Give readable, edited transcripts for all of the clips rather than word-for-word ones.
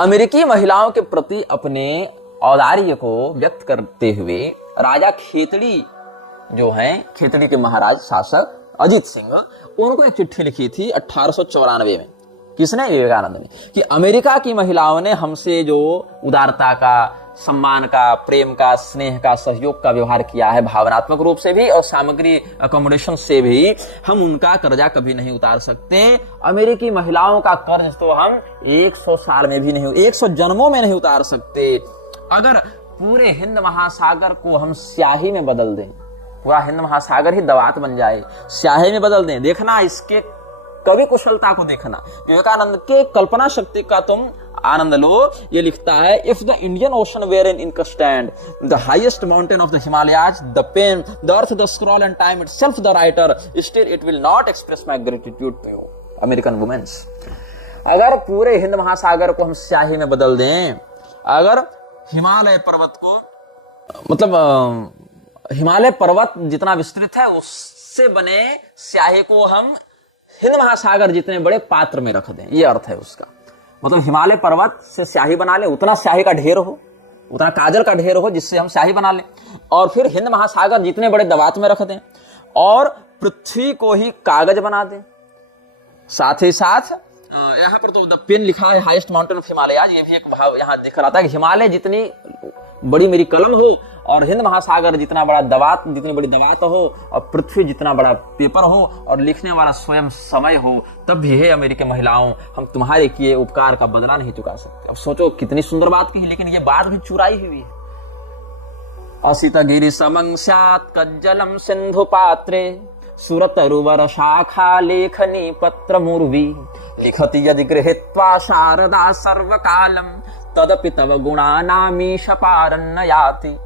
अमेरिकी महिलाओं के प्रति अपने औदार्य को व्यक्त करते हुए राजा खेतड़ी जो हैं, खेतड़ी के महाराज शासक अजीत सिंह, उनको एक चिट्ठी लिखी थी 1894 में। किसने? विवेकानंद ने। कि अमेरिका की महिलाओं ने हमसे जो उदारता का, सम्मान का, प्रेम का, स्नेह का, सहयोग का व्यवहार किया है, भावनात्मक रूप से भी और सामग्री अकोमोडेशन से भी, हम उनका कर्जा कभी नहीं उतार सकते। अमेरिकी महिलाओं का कर्ज तो हम 100 साल में भी नहीं, 100 जन्मों में नहीं उतार सकते। अगर पूरे हिंद महासागर को हम स्याही में बदल दें, पूरा हिंद महासागर ही दवात बन जाए, स्याही में बदल दें, देखना इसके कवि कुशलता को देखना, विवेकानंद के कल्पना शक्ति का तुम आनंद लो। ये लिखता है, if the Indian ocean were in inkstand the highest mountain of the Himalayas, the pen, the earth, the scroll and time itself the writer, still it will not express my gratitude to you American women's. अगर पूरे हिंद महासागर को हम स्याही में बदल दें, अगर हिमालय पर्वत को, मतलब हिमालय पर्वत जितना विस्तृत है उससे बने स्याही को हम हिंद महासागर जितने बड़े पात्र में रख दें, ये अर्थ है उसका। मतलब हिमालय पर्वत से स्याही बना ले, उतना स्याही का ढेर हो, उतना काजल का ढेर हो जिससे हम स्याही बना लें, और फिर हिंद महासागर जितने बड़े दवात में रख दें, और पृथ्वी को ही कागज बना दें। साथ ही साथ यहाँ पर तो द पेन लिखा है, हाईएस्ट माउंटेन ऑफ हिमालयाज, ये भी एक भाव यहाँ दिख रहा था कि हिमालय जितनी बड़ी मेरी कलम हो और हिंद महासागर जितना बड़ा दवात, जितनी बड़ी दवात हो, और पृथ्वी जितना बड़ा पेपर हो, और लिखने वाला स्वयं समय हो, तब भी हे अमेरिकी महिलाओं, हम तुम्हारे किए उपकार का बदला नहीं चुका सकते। अब सोचो कितनी सुंदर बात कही, लेकिन ये बात भी चुराई हुई है। असित गिरि समं स्यात् कज्जलम सिंधु पात्रे, सुरतरुवर शाखा लेखनी पत्र मुर्वी, लिखति यदि गृहीत्वा शारदा सर्वकालम, तदपि तव गुणानामीश पारन्न याति।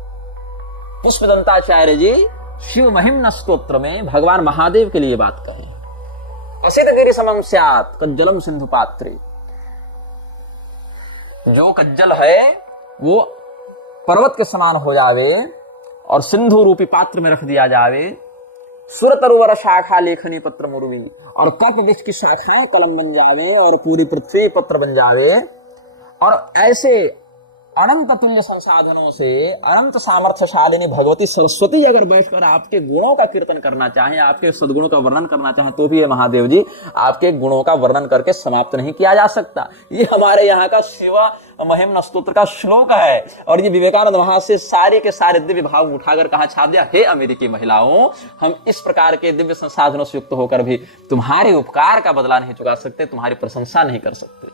पुष्पदंताचार्य जी शिव महिम्न स्तोत्र में भगवान महादेव के लिए बात कहे, असित गिरि समं स्यात् कज्जलम सिंधु पात्रे। जो कज्जल है वो पर्वत के समान हो जावे और सिंधु रूपी पात्र में रख दिया जावे। सुरतरुवर शाखा लेखनी पत्र मुर्वी, और कल्प वृक्ष की शाखाएं कलम बन जावे और पूरी पृथ्वी पत्र बन जावे। और ऐसे अनंत तुल्य संसाधनों से अनंत सामर्थ्यशालिनी भगवती सरस्वती अगर बैठकर आपके गुणों का कीर्तन करना चाहें, आपके सद्गुणों का वर्णन करना चाहें, तो भी ये महादेव जी आपके गुणों का वर्णन करके समाप्त नहीं किया जा सकता। ये हमारे यहाँ का शिव महिम्न स्तोत्र का श्लोक है, और ये विवेकानंद वहां से सारे के सारे दिव्य भाव उठाकर कहा छाप दिया, हे अमेरिकी महिलाओं, हम इस प्रकार के दिव्य संसाधनों से युक्त होकर भी तुम्हारे उपकार का बदला नहीं चुका सकते, तुम्हारी प्रशंसा नहीं कर सकते।